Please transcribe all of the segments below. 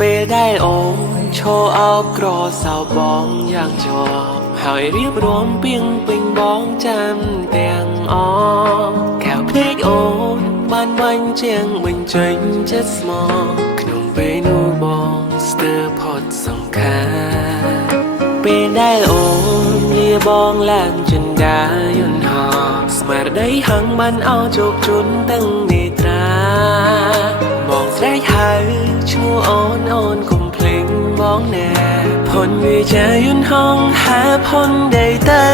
ពេលដែលអូនឈរអោបក្រសោបងយ៉ាងជាប់ហើយរៀបរួមពីងពេញបងចាំទាំងអកែវភ្នែកអូនបានបាញ់ជាងបញ្ចេញចិត្តស្មោះក្នុងពេលនោះបងស្ទើរផុតសង្ខារពេលដែលអូនលាបងឡើងចិនដាយន្តហោះស្មារតីហឹងបានអោជោគជន់ទាំងនេត្រាបងស្រែកហៅឈ្មោះអូនគុំភ្លេងបងណែផុនវាចាយន្តហោះហាផុនដីទៅ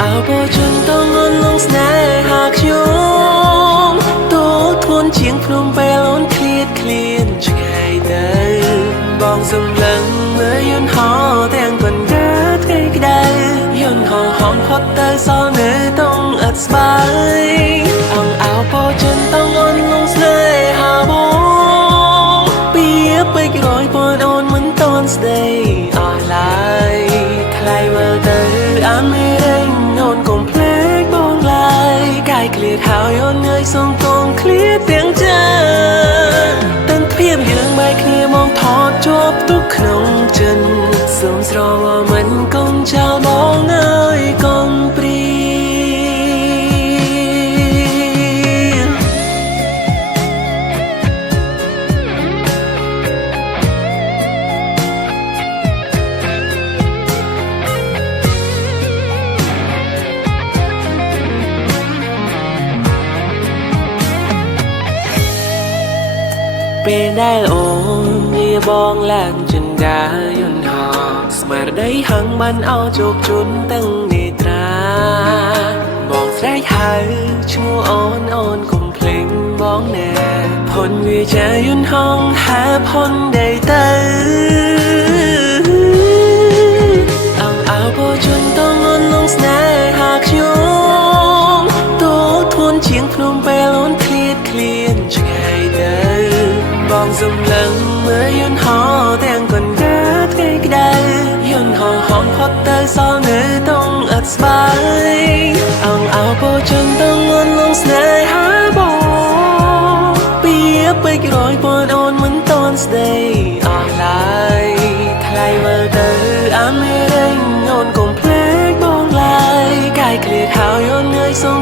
អើបជន់តងនងស្នេហាខ្ញុំតូធួនជាងភ្នំពេលអូនឃ្លានឆ្ងាយទៅបងសម្លឹងមើលយន្តហោះទាំងកណ្ដាលថ្ងៃក្តៅយន្តហោះហងផុតទៅសល់នៅតងអត់ស្បាយអើបជន់តងនងស្នេហាបងពីពេករយពណ៌អូនមិនតន់ស្ដីអស់ឡើយថ្លៃមើលទៅអាមេរិកអូនកុំភ្លេចបងឡើយកាយឃ្លាតហើយអូនងើយសុំកងឃ្លាតទាំងចាទាំងភាពយើងបែកគ្នាមកថតជាប់ទុកក្នុងចិត្តសូមស្រងមិនកុំចោលបងអើយកុំព្រាពេលដែលអូនលាបងឡើងចិនដាយន្តហោះស្មារតីហឹងបានអោជោគជន់ទាំងនេត្រាបងស្រែកហៅឈ្មោះអូនគុំភ្លេងបងណែផុនវាចាយន្តហោះហាផុនដីទៅអើបជន់តងនងស្នេហាខ្ញុំតូធួនជាងភ្នំពេលអូនឃ្លានឆ្ងាយទៅបងសម្លឹងមើលយន្តហោះទាំងកណ្ដាលថ្ងៃក្តៅយន្តហោះហងផុតទៅសល់នៅតងអត់ស្បាយអើបជន់តងនងស្នេហាបងពីពេករយពណ៌អូនមិនតន់ស្ដីអស់ឡើយថ្លៃមើលទៅអាមេរិកអូនកុំភ្លេចបងឡើយកាយឃ្លាតហើយអូនងើយសុំ